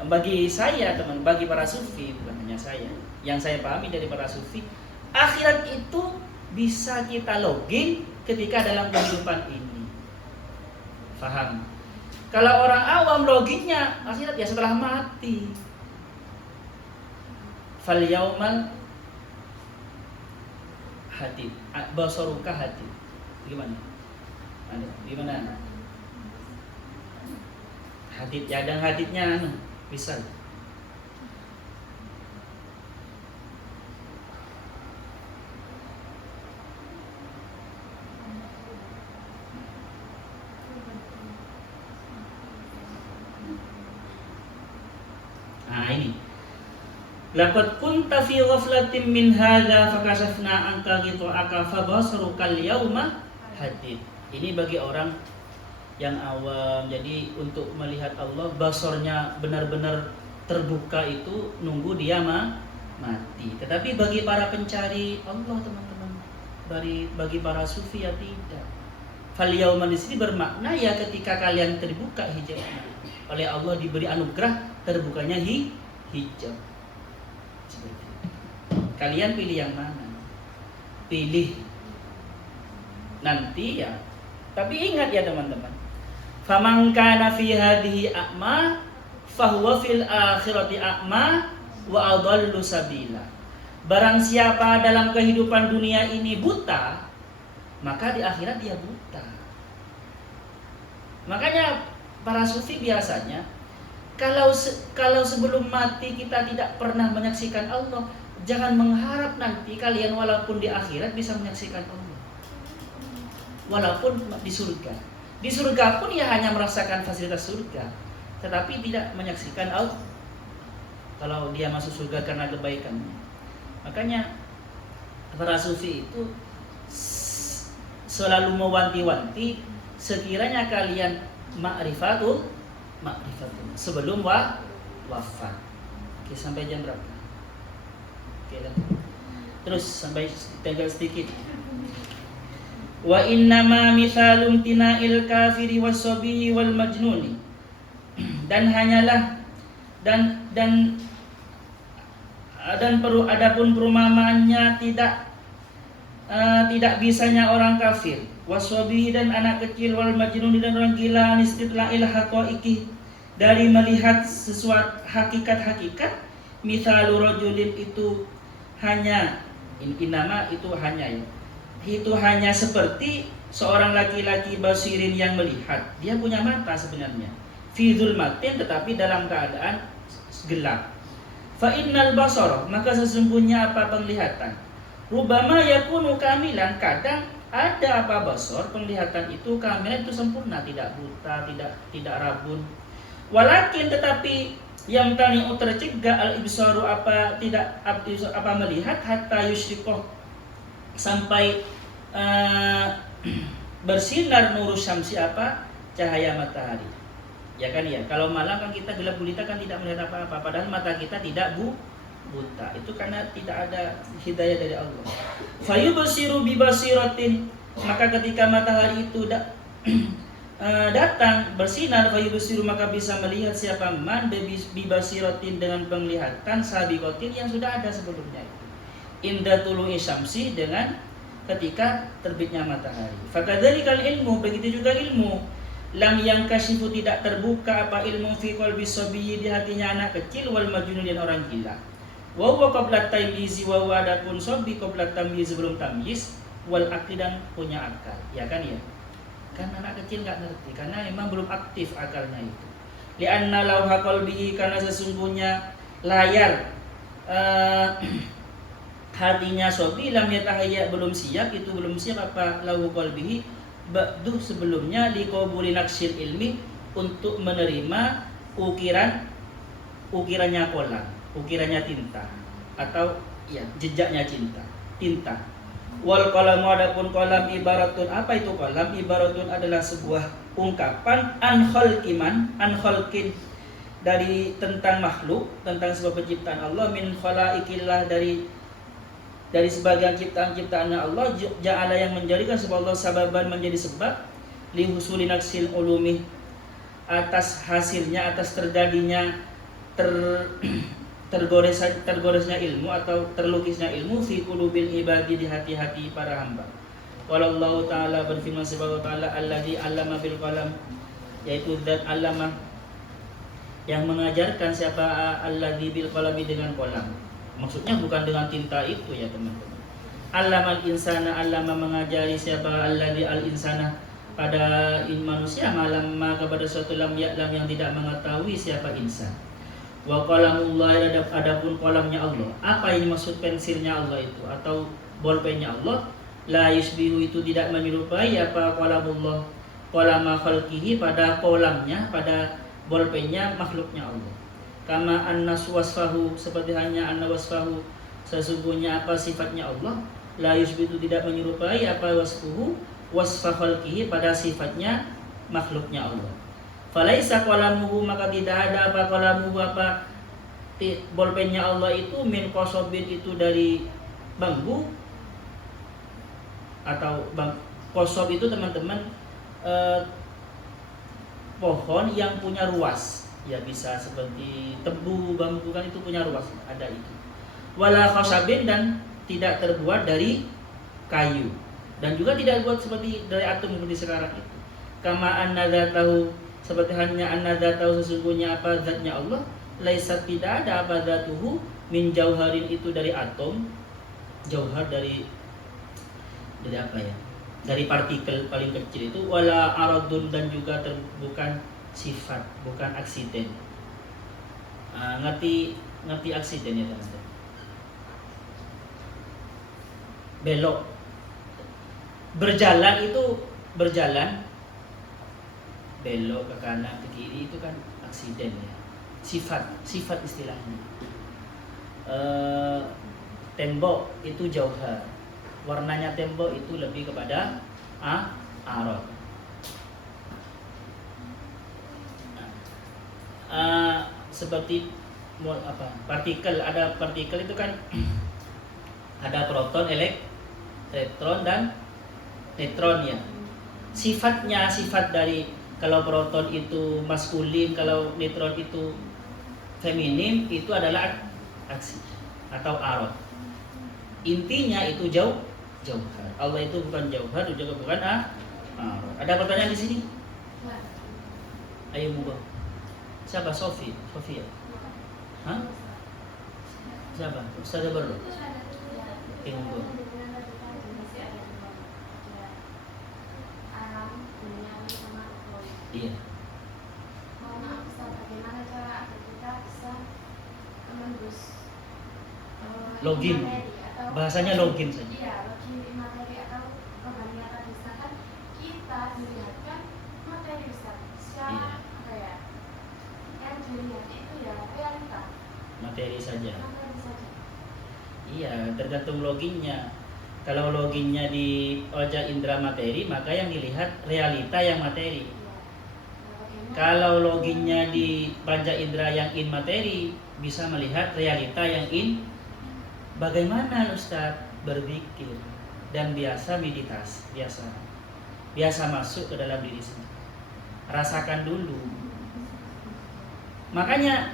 Bagi saya teman, bagi para sufi, bukan hanya saya, yang saya pahami dari para sufi, akhirat itu bisa kita login ketika dalam kehidupan ini. Paham? Kalau orang awam loginnya akhirat ya setelah mati. Fal yaumal hadid, basaruka hadid. Gimana? Gimana? Hadid ya, ada hadidnya Bisa. Nah ini, laqad kunta fi ghaflatin min hadza fakashafna anka ghita'aka fabasarukal yauma hadid. Ini bagi orang yang awam. Jadi untuk melihat Allah, basornya benar-benar terbuka itu nunggu dia mati. Tetapi bagi para pencari Allah, teman-teman, bagi para sufi ya tidak. Fal yauma di sini bermakna ya ketika kalian terbuka hijabnya oleh Allah, diberi anugerah terbukanya hijab. Kalian pilih yang mana? Pilih nanti ya. Tapi ingat ya teman-teman, faman kana fi hadhihi a'ma fahuwa fil akhirati a'ma wa adallu sabila. Barang siapa dalam kehidupan dunia ini buta, maka di akhirat dia buta. Makanya para sufi biasanya kalau sebelum mati kita tidak pernah menyaksikan Allah, jangan mengharap nanti kalian walaupun di akhirat bisa menyaksikan Allah. Walaupun di surga. Di surga pun ya hanya merasakan fasilitas surga, tetapi tidak menyaksikan Allah. Kalau dia masuk surga karena kebaikan. Makanya para sufi itu selalu mewanti-wanti, sekiranya kalian ma'rifatun sebelum wafat. Oke, sampai jam berapa? Oke, dan terus sampai tinggal sedikit. Wa innama mithalum tina'il kafiri was-sabiyi wal majnuni. Dan hanyalah adapun perumpamaannya tidak bisanya orang kafir, waswabihi dan anak kecil, wal majnun dan orang gila, istidla'il haqaiqi dari melihat sesuatu hakikat-hakikat. Mithalu rajulin itu hanya inama itu hanya ya. Itu hanya seperti seorang laki-laki basirin yang melihat. Dia punya mata sebenarnya. Fi dzulmatin, tetapi dalam keadaan gelap. Fa innal basara, maka sesungguhnya apa penglihatan? Rubama yakunu kamilan, kadang ada apa basar, penglihatan itu kamilan, itu sempurna, tidak buta, tidak rabun. Walakin tetapi yang tani'u tercegah al-ibsaru apa melihat hatta yusyrikoh sampai bersinar nuru syamsi apa cahaya matahari. Ya kan ya, kalau malam kan kita gelap gulita kan tidak melihat apa-apa, padahal mata kita tidak buta. Itu karena tidak ada hidayah dari Allah. Fayubsiru bi basiratin, maka ketika matahari itu datang bersinar, fayubsiru maka bisa melihat siapa man bi basiratin dengan penglihatan sabiqatin yang sudah ada sebelumnya itu. Inda tulu'i syamsi, dengan ketika terbitnya matahari. Fakadzalikal ilmu, begitu juga ilmu. Lam yang kasyifu, tidak terbuka apa ilmu fi qalbi sabiyyi, di hatinya anak kecil, wal majnun dan orang gila. Wa huwa qabla tamyiz, wa huwa adapun sabi qabla tamyiz, sebelum tamyiz, wal akli dan punya akal. Ya kan ya? Kan anak kecil enggak ngerti karena memang belum aktif akalnya itu. Li'anna lauha qalbihi, karena sesungguhnya layar hatinya sabi lam yatahayya, belum siap, itu belum siap apa lahu qalbihi ba'du sebelumnya liqabuli naksil ilmi, untuk menerima ukirannya kolam, ukirannya tinta, atau ya jejaknya tinta. Wal qalamu, adapun kolam ibaratun, apa itu kolam? Ibaratun adalah sebuah ungkapan an khalqin dari tentang makhluk, tentang sebuah penciptaan Allah, min khalaiqillah dari sebagian ciptaan-ciptaan Allah, ja'ala yang menjadikan sebab Allah sababan, menjadi sebab li husuli naksil ulumi, atas hasilnya, atas terjadinya tergoresnya ilmu atau terlukisnya ilmu fi qulubil ibadi, di hati-hati para hamba. Wallahu ta'ala berfirman subhanahu wa ta'ala, alladzi 'allama bil qalam, yaitu zat 'allama yang mengajarkan, siapa alladzi bil qalami, dengan qalam. Maksudnya bukan dengan tinta itu ya teman-teman. Allamal insana, allama mengajari, siapa alladzi al insana pada manusia, malamma kepada suatu lam ya'lam yang tidak mengetahui siapa insan. Wa qalamullah, adapun qalamnya Allah. Apa yang maksud pensilnya Allah itu atau bolpennya Allah? La yusbihu, itu tidak menyerupai apa qalamullah, qalama khalqihi, pada qalamnya, pada bolpennya makhluknya Allah. Kama annas wasfahu, seperti hanya anna wasfahu, sesungguhnya apa sifatnya Allah, la yusbihu, tidak menyerupai apa wasfuhu, wasfa khalqihi, pada sifatnya makhluknya Allah. Falaisa qalamuhu, maka tidak ada apa qalamuhu, apa bolpennya Allah itu min qasobin, itu dari bambu atau qasob itu teman-teman pohon yang punya ruas, ya bisa seperti tebu, bambu kan itu punya ruas, ada itu. Wala khasabin, dan tidak terbuat dari kayu, dan juga tidak terbuat seperti dari atom seperti sekarang itu. Kama anna dzatahu, seperti hanya anna dzatahu, sesungguhnya apa zatnya Allah, laisat, tidak ada apa dzatuhu min jauharin, itu dari atom. Jauhar dari apa ya, dari partikel paling kecil itu. Wala aradun, dan juga bukan sifat, bukan aksiden. Ngerti aksiden ya teman-teman? Belok, berjalan itu berjalan, belok ke kanan ke kiri, itu kan aksiden ya, sifat istilahnya. Tembok itu jauhar, warnanya tembok itu lebih kepada arad. Seperti partikel, ada partikel itu kan ada proton, elektron dan neutron ya. Sifatnya, sifat dari, kalau proton itu maskulin, kalau neutron itu feminim, itu adalah aksi atau arad. Intinya itu jauhar. Allah itu bukan jauhar, juga bukan arad. Ada pertanyaan di sini? Ayo monggo. Siapa? Sofia? Hah? Siapa? Ustazah Barlo? Monggo. Iya. Maaf Ustaz, bagaimana cara agar kita bisa menembus login? Bahasanya login saja. Iya, login materi atau rohani tadi. Misalkan kita dilihatkan materi Ustaz, secara apa ya? Yang dilihat itu ya realita. Materi saja. Materi saja. Iya, tergantung loginnya. Kalau loginnya di wajah indera materi, maka yang dilihat realita yang materi. Kalau loginnya di panca indera yang in materi, bisa melihat realita yang in. Bagaimana Ustaz? Berpikir dan biasa meditasi, biasa masuk ke dalam diri sendiri. Rasakan dulu. Makanya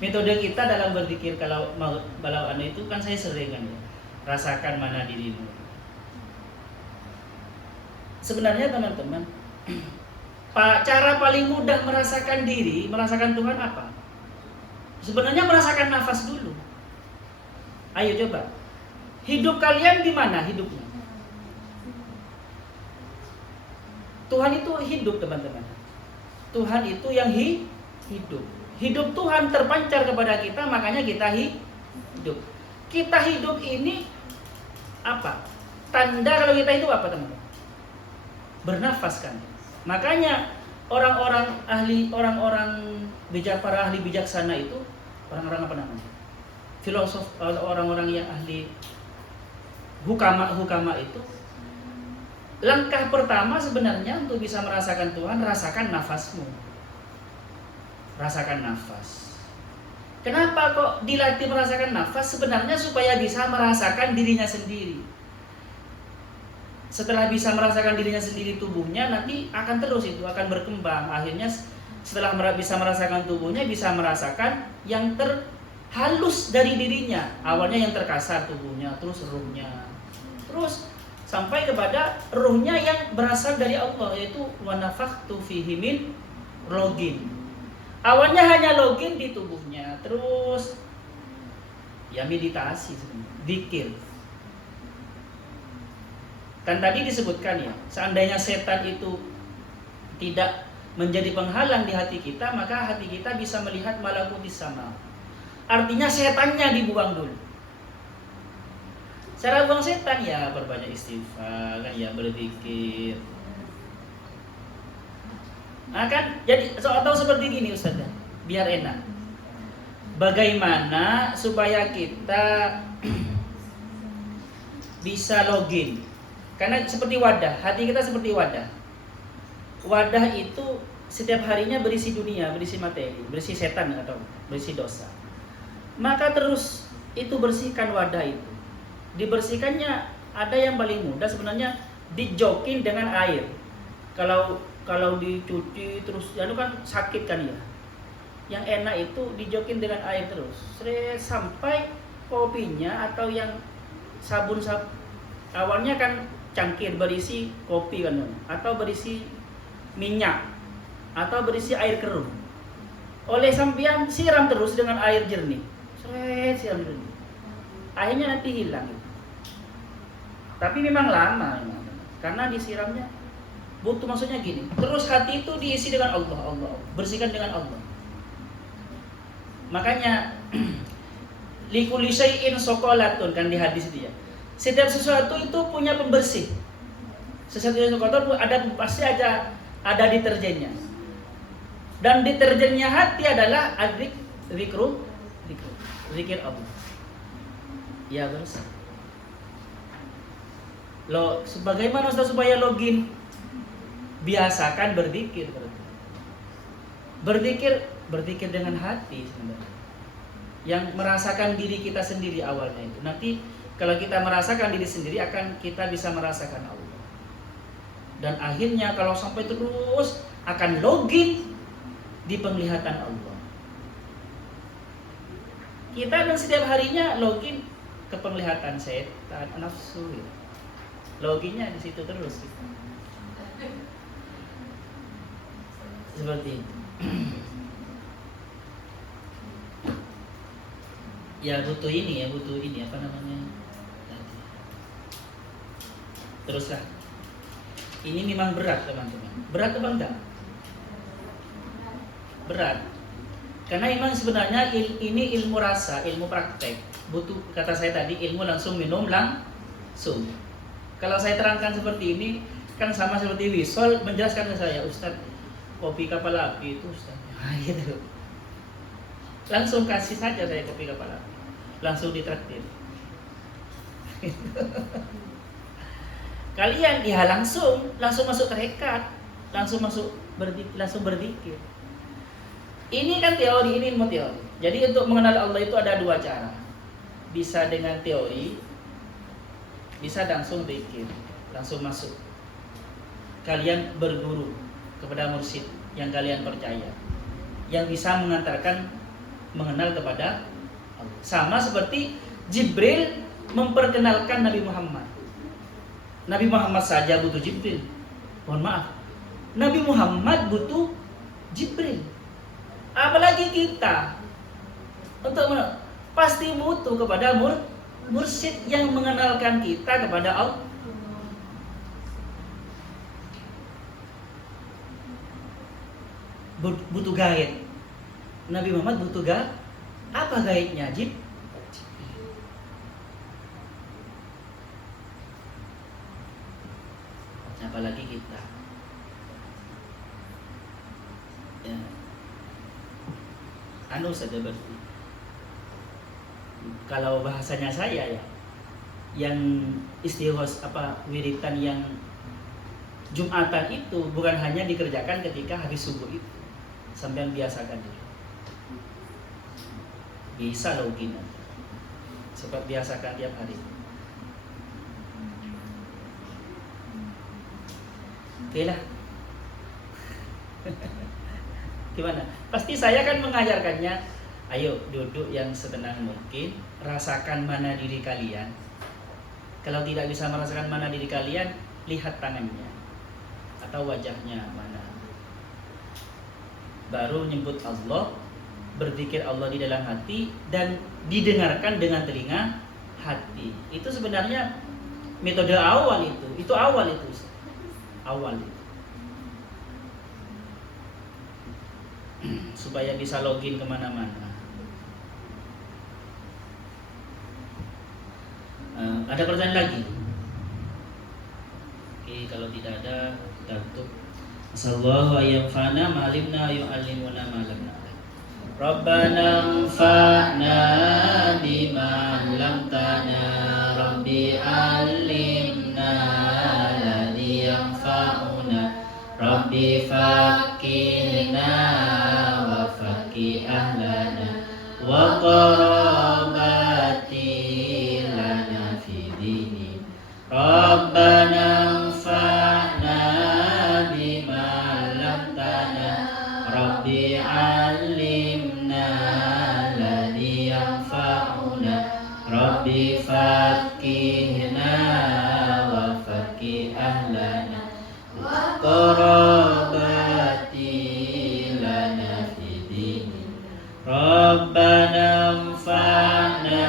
metode kita dalam berpikir, kalau anda itu kan saya sering kan ya, rasakan mana dirimu. Sebenarnya teman-teman, cara paling mudah merasakan diri, merasakan Tuhan apa? Sebenarnya merasakan nafas dulu. Ayo coba. Hidup kalian di mana hidupnya? Tuhan itu hidup teman-teman. Tuhan itu yang hidup. Hidup Tuhan terpancar kepada kita, makanya kita hidup. Kita hidup ini apa? Tanda kalau kita hidup apa teman-teman? Bernafas kan. Makanya orang-orang bijak, para ahli bijaksana itu, orang-orang apa namanya? Filosof, orang-orang yang ahli hukama itu, langkah pertama sebenarnya untuk bisa merasakan Tuhan, rasakan nafasmu. Rasakan nafas. Kenapa kok dilatih merasakan nafas? Sebenarnya supaya bisa merasakan dirinya sendiri. Setelah bisa merasakan dirinya sendiri, tubuhnya nanti akan terus itu akan berkembang. Akhirnya setelah bisa merasakan tubuhnya, bisa merasakan yang terhalus dari dirinya. Awalnya yang terkasar tubuhnya, terus ruhnya, terus sampai kepada ruhnya yang berasal dari Allah, yaitu wa nafakhtu fihi min login. Awalnya hanya login di tubuhnya, terus ya meditasi, zikir. Kan tadi disebutkan ya, seandainya setan itu tidak menjadi penghalang di hati kita, maka hati kita bisa melihat malakutis sama. Artinya setannya dibuang dulu. Cara buang setan ya berbanyak istighfar, kan ya berzikir. Nah kan, jadi atau seperti gini Ustaz, biar enak. Bagaimana supaya kita bisa login? Karena seperti wadah, hati kita seperti wadah. Wadah itu setiap harinya berisi dunia, berisi materi, berisi setan atau berisi dosa. Maka terus itu bersihkan wadah itu. Dibersihkannya ada yang paling mudah sebenarnya dijokin dengan air. Kalau dicuci terus, ya itu kan sakit kan ya. Yang enak itu dijokin dengan air terus, sampai kopinya atau yang sabun awalnya kan cangkir berisi kopi kan, atau berisi minyak, atau berisi air keruh. Oleh sampean siram terus dengan air jernih, siram jernih. Akhirnya nanti hilang. Tapi memang lama, karena disiramnya butuh, maksudnya gini. Terus hati itu diisi dengan Allah, bersihkan dengan Allah. Makanya likulli syai'in sokolatun kan di hadis itu ya. Setiap sesuatu itu punya pembersih. Sesuatu yang kotor pasti ada deterjennya. Dan deterjennya hati adalah zikir Allah. Ya bersih. Sebagaimana Ustaz supaya login? Biasakan berzikir. Berzikir dengan hati sebenarnya. Yang merasakan diri kita sendiri awalnya itu. Nanti kalau kita merasakan diri sendiri akan kita bisa merasakan Allah. Dan akhirnya kalau sampai terus akan login di penglihatan Allah. Kita kan setiap harinya login ke penglihatan setan, nafsu. Loginnya di situ terus kita. Seperti itu. Ya butuh ini apa namanya? Teruslah. Ini memang berat teman-teman. Berat apa enggak? Berat. Karena memang sebenarnya ini ilmu rasa, ilmu praktek. Butuh, kata saya tadi, ilmu langsung minum langsung. Kalau saya terangkan seperti ini, kan sama seperti Wisol menjelaskan ke saya, Ustaz, kopi kapal api itu Ustaz. Nah, gitu. Langsung kasih saja saya kopi kapal api. Langsung ditraktir. Kalian ya langsung masuk terikat, langsung berzikir. Ini kan teori, ini ilmu teori. Jadi untuk mengenal Allah itu ada dua cara. Bisa dengan teori, bisa langsung zikir, langsung masuk. Kalian berguru kepada mursyid yang kalian percaya, yang bisa mengantarkan mengenal kepada Allah. Sama seperti Jibril memperkenalkan Nabi Muhammad. Nabi Muhammad saja butuh Jibril. Mohon maaf, Nabi Muhammad butuh Jibril. Apalagi kita untuk pasti butuh kepada mursyid yang mengenalkan kita kepada Allah. Butuh gaib. Nabi Muhammad butuh gaib. Apa gaibnya? Apalagi kita. Ya. Saja berarti. Kalau bahasanya saya ya, yang istighos wiritan yang Jumatan itu bukan hanya dikerjakan ketika habis subuh itu. Sampai biasakan dulu. Bisa login. Sebab biasakan tiap hari. Oke lah. Gimana? Pasti saya kan mengajarkannya. Ayo duduk yang setenang mungkin. Rasakan mana diri kalian. Kalau tidak bisa merasakan mana diri kalian, lihat tangannya atau wajahnya mana. Baru nyebut Allah, berzikir Allah di dalam hati dan didengarkan dengan telinga hati. Itu sebenarnya metode awal itu. Itu awal itu. Awal itu. supaya bisa login kemana-mana. Ada pertanyaan lagi? Oke, kalau tidak ada kita tutup. Sallallahu ayyamfana ma'alimna yu'allimuna ma'alamna. Rabbana anfa'na bima 'allamtana Rabbi 'allimna alladhi yanfa'una Rabbi faqihna wa faqih ahlana wa qarabati lana fi dini Rabbana anfa'na bima 'allamtana Rabbi 'allimna alladhi yanfa'una Rabbi faqihna wa faqih ahlana wa qarabati lana fi dini Rabbana anfa'na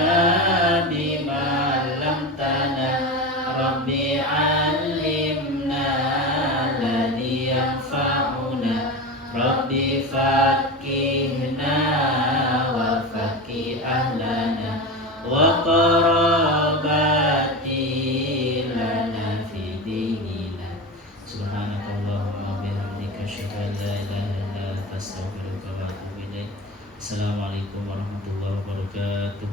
bima 'allamtana Rabbi 'allimna alladhi yanfa'una Rabbi faqihna wa faqih ahlana wa qarabati lana fi dinina Subhanakallahumma wa bihamdika asyhadu an la ilaha illa anta astaghfiruka wa atubu ilaik. Assalamualaikum warahmatullahi wabarakatuh.